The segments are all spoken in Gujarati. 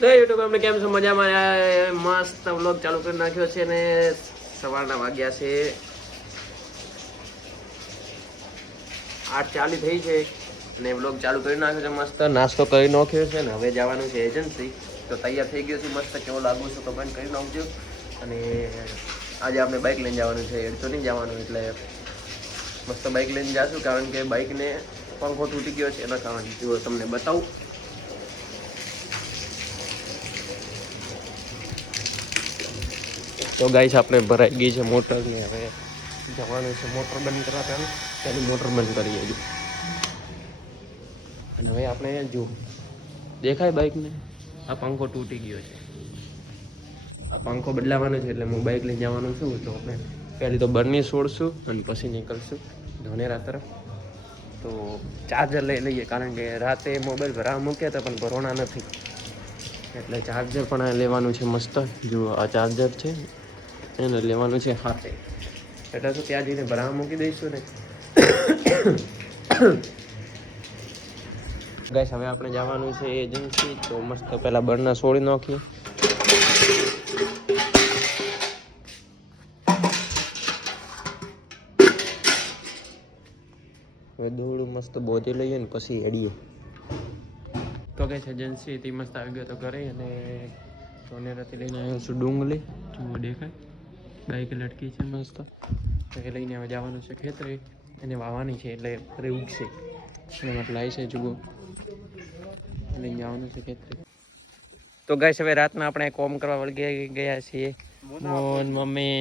તો યુટ્યુબ આપણે કેમ છો મજામાં? મસ્ત વ્લોગ ચાલુ કરી નાખ્યો છે ને સવારના વાગ્યા છે 8:40 થઈ છે અને વ્લોગ ચાલુ કરી નાખ્યો છે. મસ્ત નાસ્તો કરી નાખ્યો છે ને હવે જવાનું છે એજન્સી. તો તૈયાર થઈ ગયો છું મસ્ત. કેવો લાગુ છું કમેન્ટ કરી નાખજો. અને આજે આપણે બાઇક લઈને જવાનું છે, એડ તો નહીં જવાનું, એટલે મસ્ત બાઇક લઈને જઈશું કારણ કે બાઇકને પંખો તૂટી ગયો છે એના કારણે. જો તમને બતાવું તો ગાઈસ આપણે ભરાઈ ગઈ છે મોટર ને હવે જવાનું છે મોટર બંધ કરવા. પહેલી મોટર બંધ કરીએ હજુ. અને હવે આપણે જો દેખાય બાઇકને આ પંખો તૂટી ગયો છે. આ પંખો બદલાવાનો છે એટલે હું બાઇક લઈને જવાનું છું. તો આપણે પહેલી તો બરની છોડશું અને પછી નીકળશું ધોનેરા તરફ. તો ચાર્જર લઈ લઈએ કારણ કે રાતે મોબાઈલ ભરાવા મૂક્યા હતા પણ ભરવાના નથી, એટલે ચાર્જર પણ લેવાનું છે મસ્ત. જો આ ચાર્જર છે એને લેવાનું છે હાથે, એટલે તો ત્યાં જઈને ભરાવા મૂકી દઈશું ને. ગાઈસ હવે આપણે જવાનું છે એજન્સી. તો મસ્ત પહેલા બરના છોડી નાખીએ. હવે દોડું મસ્ત બોધી લઈએ ને પછી હેડીએ. તો ગાઈસ એજન્સીથી મસ્ત આવી ગયો તો ઘરે અને ધોનેરાથી લઈને આવ્યો છું ડુંગળી. જુઓ દેખાય બાઈક લટકી છે મસ્ત. તો એ લઈને હવે જવાનું છે ખેતરે, એને વાવવાની છે એટલે ફરી ઉગશે અને મતલાય છે. જુઓ લઈને જવાનું છે ખેતરે. તો ગાઈસ હવે રાતના આપણે કોમ કરવા વળગી ગયા છીએ. મોન મમ્મી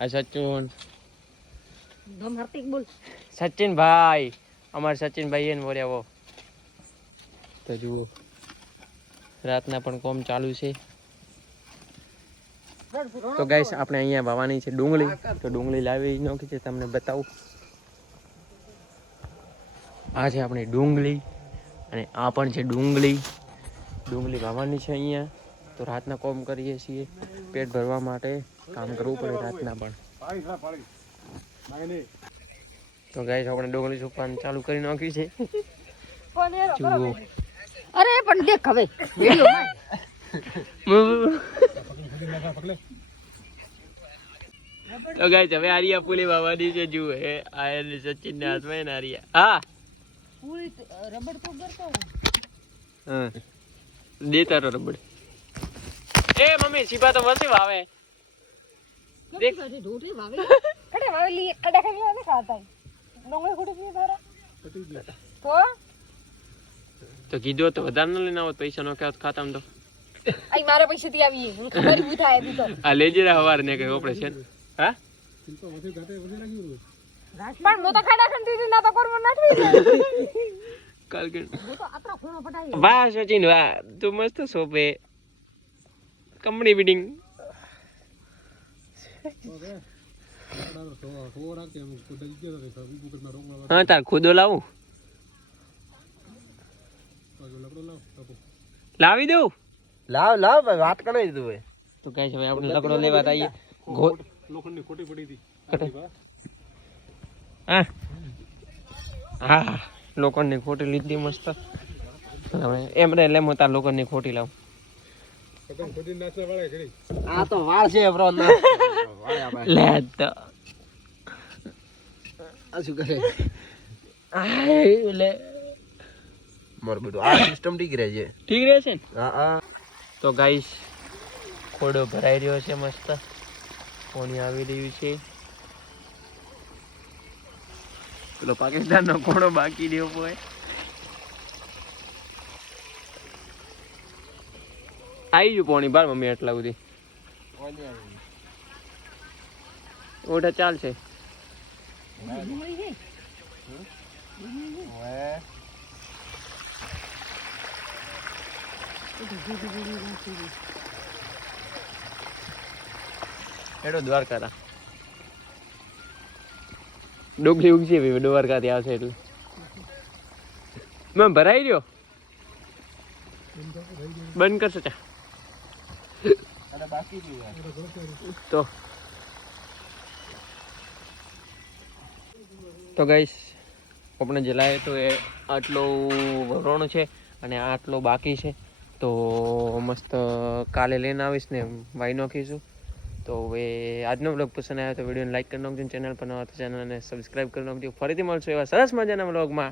આ સચુન સચિનભાઈ, અમારે સચિનભાઈ એને બોલ્યા. તો જુઓ રાતના પણ કોમ ચાલુ છે. તો ગાઈસ આપણે અહીંયા વાવવાની છે ડુંગળી. તો ડુંગળી લાવી નાખી છે, તમને બતાવું. આ છે આપણી ડુંગળી અને આ પણ છે ડુંગળી. ડુંગળી વાવવાની છે અહીંયા. તો રાતના કોમ કરીએ છીએ, પેટ ભરવા માટે કામ કરવું પડે રાતના પણ. તો ગાઈસ આપણે ડુંગળી સુપાન ચાલુ કરી નાખી છે. જુઓ અરે પણ દેખ હવે તો ગાઈસ હવે આરિયા પુલી વાવવાની છે. જુઓ એ આ સચિન ને હાથમાં ને આરિયા. હા પૂરી રબડ તો કરતો હા દે તારો રબડ. એ મમ્મી સીપા તો વસી વાવે. દેખ ઢોટી વાવે કડે વાવેલી કડે ખાલી ન ખાતા ડોંગળી ખોટી પી તારા તો કીધું તો વધારે ન લઈને આવો, પૈસા નો ખાતામાં તો આઈ મારા પૈસા થી આવી હું ખબર ઊભી થાય દી તો આ લેજે હવાર ને કઈ ઓપરેશન. હા પણ મો તો ખાડા ખંડી ના તો કરવો નથી કાલ કે મો તો આટલા ખૂણો પટાઈ. વાહ સચિન વાહ, તું મસ્ત સોપે કંપની બીડિંગ. હા તાર ખુદો લાવું લાવી દઉં. લાવ લાવ ભાઈ વાત કરી દીધું ભાઈ. તો કઈ છે આપણે લકડો લેવા આવીએ. લોખંડની ખોટી પડી હતી. હા હા લોખંડની ખોટી લીધી મસ્ત. હવે એમ રે લે મોટા લોખંડની ખોટી લાવું. આ તો વાળ છે બ્રો ના લે તો આ શું કરે આ લે મોર બધું આ સિસ્ટમ ઠીક રહે છે. ઠીક રહે છે ને. હા હા તો ગાઈસ ખોડો ભરાઈ રહ્યો છે મસ્ત. પાણી આવી રહ્યું છે. પેલો પાકિસ્તાનનો ખોડો બાકી રહ્યો હોય. આવી ગયું પાણી બાર મમ્મી એટલા સુધી ઓઢા ચાલશે. એડો દ્વારકા ડુંગળી ઉગશે દ્વારકાથી આવશે એટલે મેં ભરાઈ રહ્યો. બંધ કરશો ચા તો ગાઈસ આપણે જે લાવ્યો તો એ આટલો વરોણ છે અને આટલો બાકી છે. તો મસ્ત કાલે લઈને આવીશ ને વાઈ નાખીશું. તો હવે આજનો બ્લોગ પસંદ આવ્યો તો વિડીયોને લાઈક કરી નાખજો, ચેનલ પર નવા તો ચેનલને સબસ્ક્રાઈબ કરી નાખજો. ફરીથી મળશું એવા સરસ મજાના બ્લોગમાં.